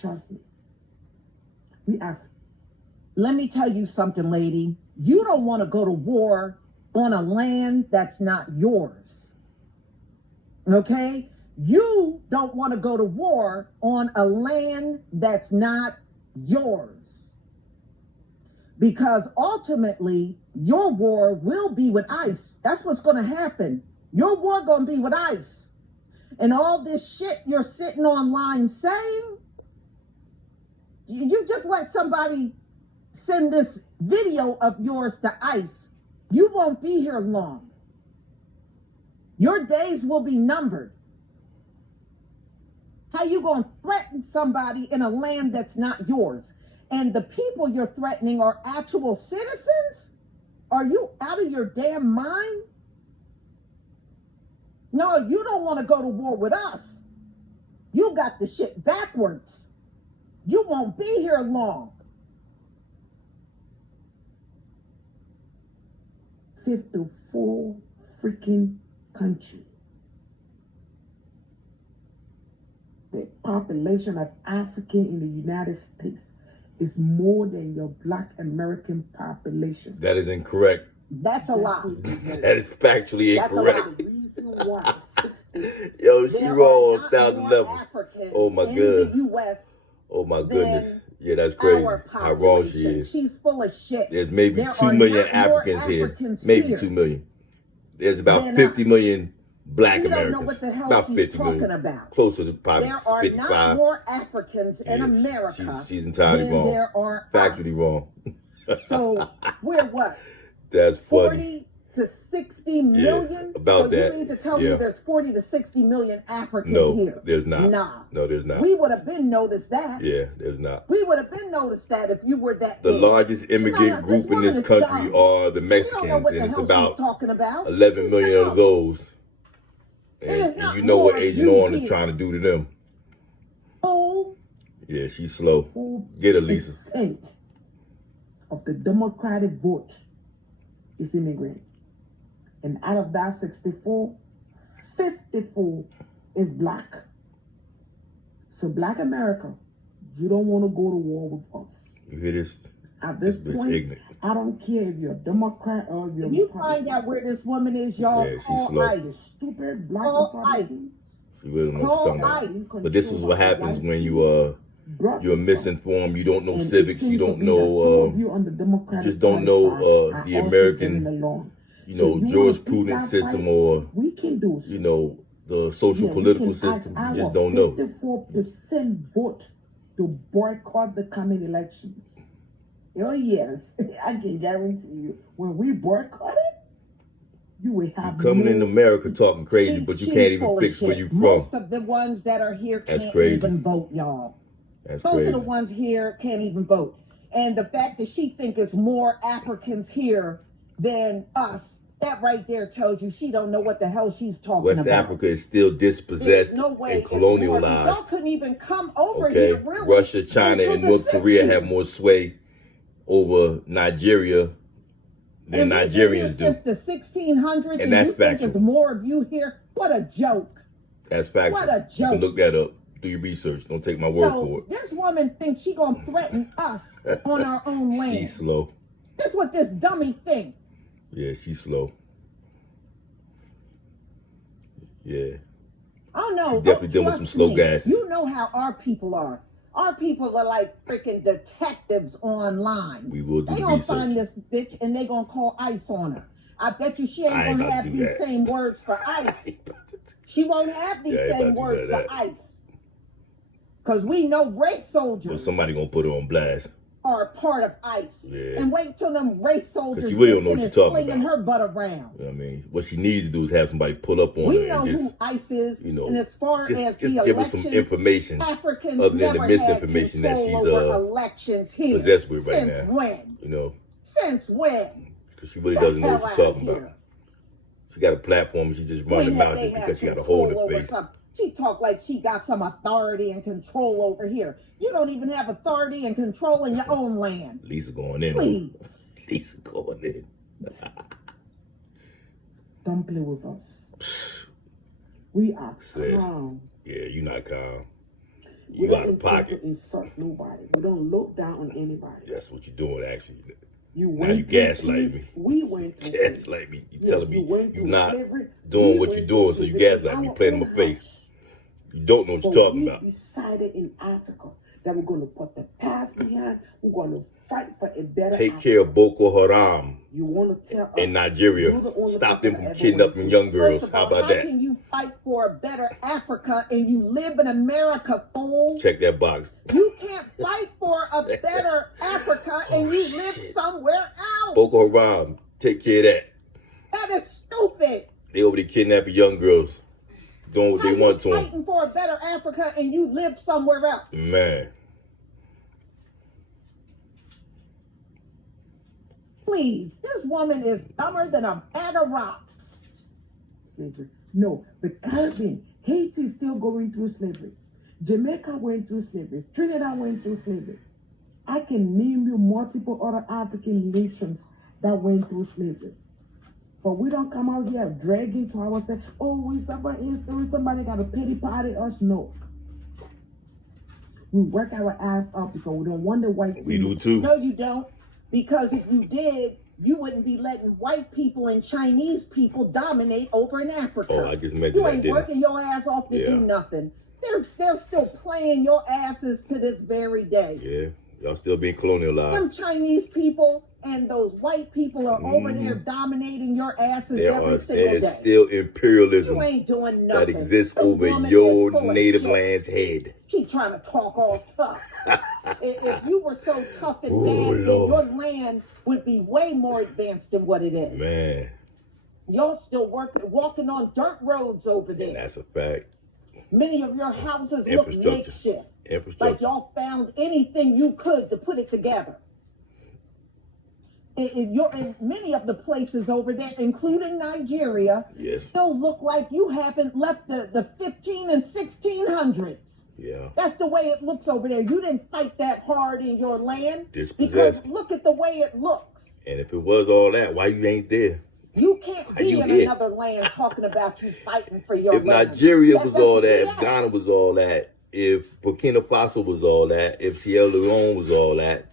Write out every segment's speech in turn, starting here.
Trust me. Let me tell you something, lady. You don't want to go to war on a land that's not yours. Okay? You don't want to go to war on a land that's not yours. Because ultimately, your war will be with ICE. That's what's going to happen. Your war going to be with ICE. And all this shit you're sitting online saying, you just let somebody send this video of yours to ICE. You won't be here long. Your days will be numbered. How you going to threaten somebody in a land that's not yours? And the people you're threatening are actual citizens? Are you out of your damn mind? No, you don't want to go to war with us. You got the shit backwards. You won't be here long. Fifth of full freaking country. The population of African in the United States is more than your Black American population. That is incorrect. That's a lie. That is factually incorrect. That's a lie. Reason why 60. Yo, she wrong on 1,000 levels. Africans Oh my in god. the US Oh my goodness. Yeah, that's crazy. How wrong she is. She's full of shit. There's maybe 2 million Africans here. Maybe 2 million. There's about 50 million Black Americans. Don't know what the hell about she's 50 million. Talking about. Closer to probably there 55. There are not more Africans in America. She's entirely wrong. There are factually wrong. So we're what? That's 40 funny. to 60 million? About so that. You mean to tell me there's 40 to 60 million Africans here? No, there's not. Nah. No, there's not. We would have been noticed that. Yeah, there's not. We would have been noticed that if you were that The big. largest immigrant group in this country are the Mexicans, and it's about 11 million of those. And you know what Agent Orange is trying to do to them. Oh. Yeah, she's slow. Get her, Lisa. % of the Democratic vote is immigrant. And out of that 64, 54 is Black. So Black America, you don't want to go to war with us. You hear this? At this point, ignorant. I don't care if you're a Democrat or you're. If you find out where this woman is, y'all call ICE. Stupid Black ICE. She really don't know what you're talking about. But this is what happens when you're misinformed. You don't know civics. You don't know. You just don't know the American, jurisprudence system or the social political system. You just don't know. 54% vote to boycott the coming elections. Oh yes, I can guarantee you, when we boycott it, you will have. You coming in America talking crazy, but you can't even fix where you from. Most of the ones that are here can't even vote, y'all. That's Most crazy. of the ones here can't even vote. And the fact that she thinks it's more Africans here than us, that right there tells you she don't know what the hell she's talking about. West Africa is still dispossessed and colonialized. Y'all couldn't even come over here, really. Russia, China, and North Korea have more sway over Nigeria than Nigerians do. Since the 1600s, and that's you think there's more of you here? What a joke. That's factual. What a joke. You can look that up. Do your research. Don't take my word for it. This woman thinks she's going to threaten us on our own land. She's slow. This is what this dummy thinks. Yeah, she's slow. Yeah. Oh, no. She's definitely dealing with some slow gases. You know how our people are. Our people are like freaking detectives online. We will do They gonna find this bitch and they gonna call ICE on her. I bet you she ain't gonna have these same words for ICE. She won't have these same words for ICE. Because we know race soldiers. Well, somebody gonna put her on blast. Are part of ICE. Yeah. And wait till them race soldiers she really don't know what she's talking flinging about. her butt around. You know what I mean, what she needs to do is have somebody pull up on we her and just, who ICE is, and as far just, as just the give election, her some information Africans other than the never misinformation that she's elections here. possessed with right now. Since when? You know, since when? Because she really doesn't know what she's talking about. She got a platform and she just running her mouth just because she got a hole in her face. She talk like she got some authority and control over here. You don't even have authority and control in your own land. Lisa going in. Please. Lisa going in. Don't play with us. We are calm. Yeah, you're not calm. You out of pocket. To insult nobody. We don't look down on anybody. That's what you're doing, actually. You gaslight me. We went through gaslight me. You telling me you're not slavery. doing what you're doing, so you gaslight me. You playing in my face. You don't know what you're talking about. We decided in Africa that we're going to put the past behind. We're going to fight for a better Take care of Boko Haram. You want to tell us in Nigeria. Stop them from kidnapping young girls. How about that? How can you fight for a better Africa and you live in America, fool? Check that box. You can't fight for a better Africa and you live somewhere else. Boko Haram, take care of that. That is stupid. They over there kidnapping young girls. Doing what they want to them. Fighting for a better Africa and you live somewhere else. Man. Please, this woman is dumber than a bag of rocks. Slavery. No, the Caribbean, Haiti is still going through slavery. Jamaica went through slavery. Trinidad went through slavery. I can name you multiple other African nations that went through slavery. But we don't come out here dragging to ourselves, oh, we suffer history, somebody got a pity party us. No. We work our ass up because we don't want the white people. We do too. No, you don't. Because if you did, you wouldn't be letting white people and Chinese people dominate over in Africa. Oh, I just mentioned you that, ain't working your ass off to do nothing. They're still playing your asses to this very day. Yeah, y'all still being colonialized. Them Chinese people and those white people are over there dominating your asses every single day. There's still imperialism you ain't doing nothing. that exists over your native land's head. She trying to talk all tough. If you were so tough and bad, then your land would be way more advanced than what it is. Man. Y'all still walking on dirt roads over there. And that's a fact. Many of your houses look makeshift. Like y'all found anything you could to put it together. In many of the places over there, including Nigeria, still look like you haven't left the 15 and 1600s. Yeah. That's the way it looks over there. You didn't fight that hard in your land. Dispossessed. Because look at the way it looks. And if it was all that, why you ain't there? You can't be in another land talking about you fighting for your land. If Nigeria was all that, if Ghana was all that, if Burkina Faso was all that, if Sierra Leone was all that,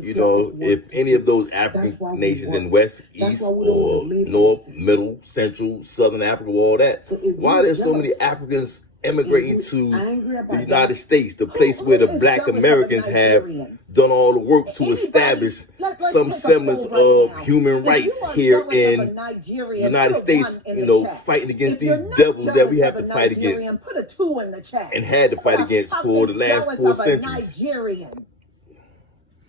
you know, if any of those African nations in West, East, or North, Middle, Central, Southern Africa, all that, why are there so many Africans immigrating to the United States, the place where the Black Americans have done all the work to establish some semblance of human rights here in the United States, you know, fighting against these devils that we have to fight against put a 2 in the chat. And had to fight against for the last 4 centuries.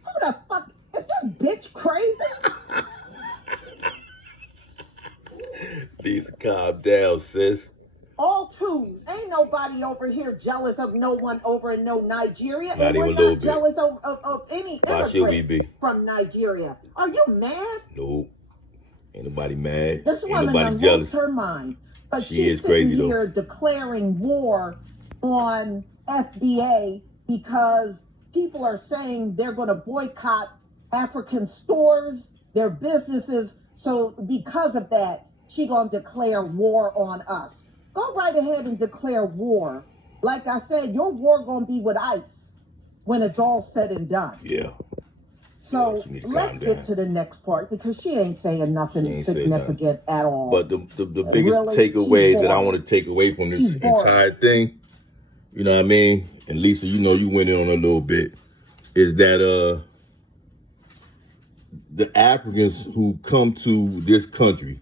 Who the fuck is this bitch crazy? Please calm down, sis. All 2s. Ain't nobody over here jealous of no one over in no Nigeria. Not and even we're a little not jealous of any immigrant from Nigeria. Are you mad? No. Ain't nobody mad. This woman lost her mind. But she's sitting here declaring war on FBA because people are saying they're going to boycott African stores, their businesses. So because of that, she's going to declare war on us. Go right ahead and declare war. Like I said, your war going to be with ICE when it's all said and done. Yeah. So let's get to the next part because she ain't saying nothing significant at all. But the biggest takeaway that I want to take away from this entire thing, you know what I mean? And Lisa, you know, you went in on a little bit, is that the Africans who come to this country,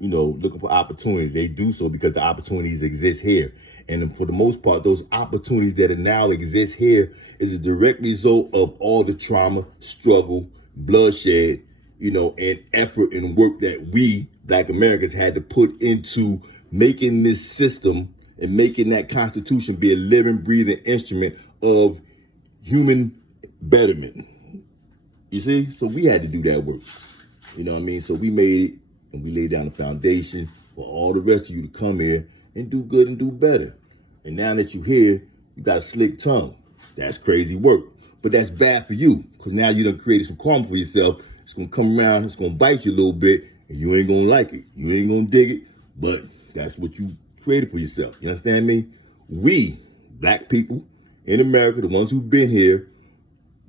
you know, looking for opportunity, they do so because the opportunities exist here. And for the most part, those opportunities that now exist here is a direct result of all the trauma, struggle, bloodshed, you know, and effort and work that we, Black Americans, had to put into making this system and making that Constitution be a living, breathing instrument of human betterment. You see? So we had to do that work. You know what I mean? So we made it, and we laid down the foundation for all the rest of you to come here and do good and do better. And now that you're here, you got a slick tongue. That's crazy work. But that's bad for you, because now you done created some karma for yourself. It's going to come around, it's going to bite you a little bit, and you ain't going to like it. You ain't going to dig it, but that's what you created for yourself. You understand me? We, Black people, in America, the ones who've been here,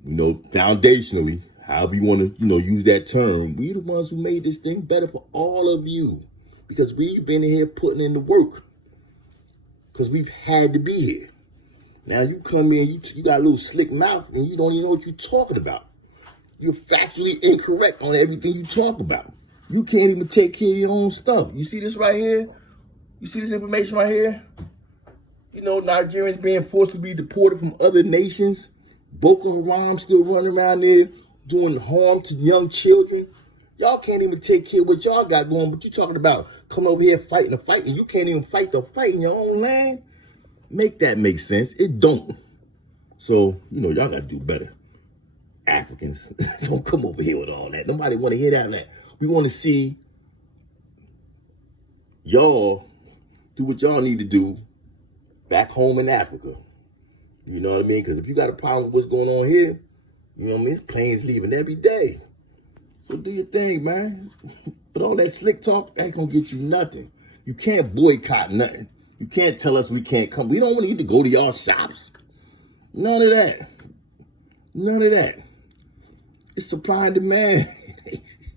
foundationally, however you want to, use that term, we the ones who made this thing better for all of you. Because we've been here putting in the work. Because we've had to be here. Now you come in, you got a little slick mouth, and you don't even know what you're talking about. You're factually incorrect on everything you talk about. You can't even take care of your own stuff. You see this right here? You see this information right here? Nigerians being forced to be deported from other nations. Boko Haram still running around there doing harm to young children. Y'all can't even take care of what y'all got going, but you talking about coming over here fighting a fight, and you can't even fight the fight in your own land? Make that make sense. It don't. So, y'all got to do better. Africans, don't come over here with all that. Nobody want to hear that. We want to see y'all do what y'all need to do back home in Africa. You know what I mean? Because if you got a problem with what's going on here, it's planes leaving every day. So do your thing, man. But all that slick talk, ain't going to get you nothing. You can't boycott nothing. You can't tell us we can't come. We don't need to go to y'all shops. None of that. None of that. It's supply and demand.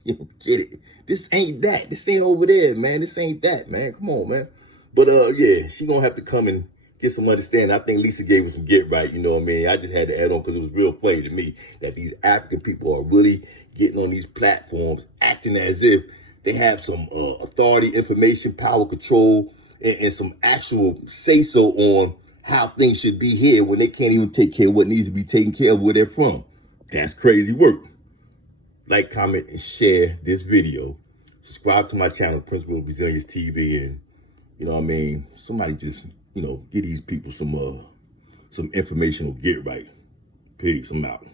You don't get it. This ain't that. This ain't over there, man. This ain't that, man. Come on, man. But, yeah, she going to have to come and get some understanding. I think Lisa gave us some get right, you know what I mean? I just had to add on because it was real funny to me that these African people are really getting on these platforms, acting as if they have some authority, information, power, control, and some actual say-so on how things should be here when they can't even take care of what needs to be taken care of where they're from. That's crazy work. Like, comment, and share this video. Subscribe to my channel, Principal Resilience TV, and, somebody just, give these people some informational get right. Peace, I'm out.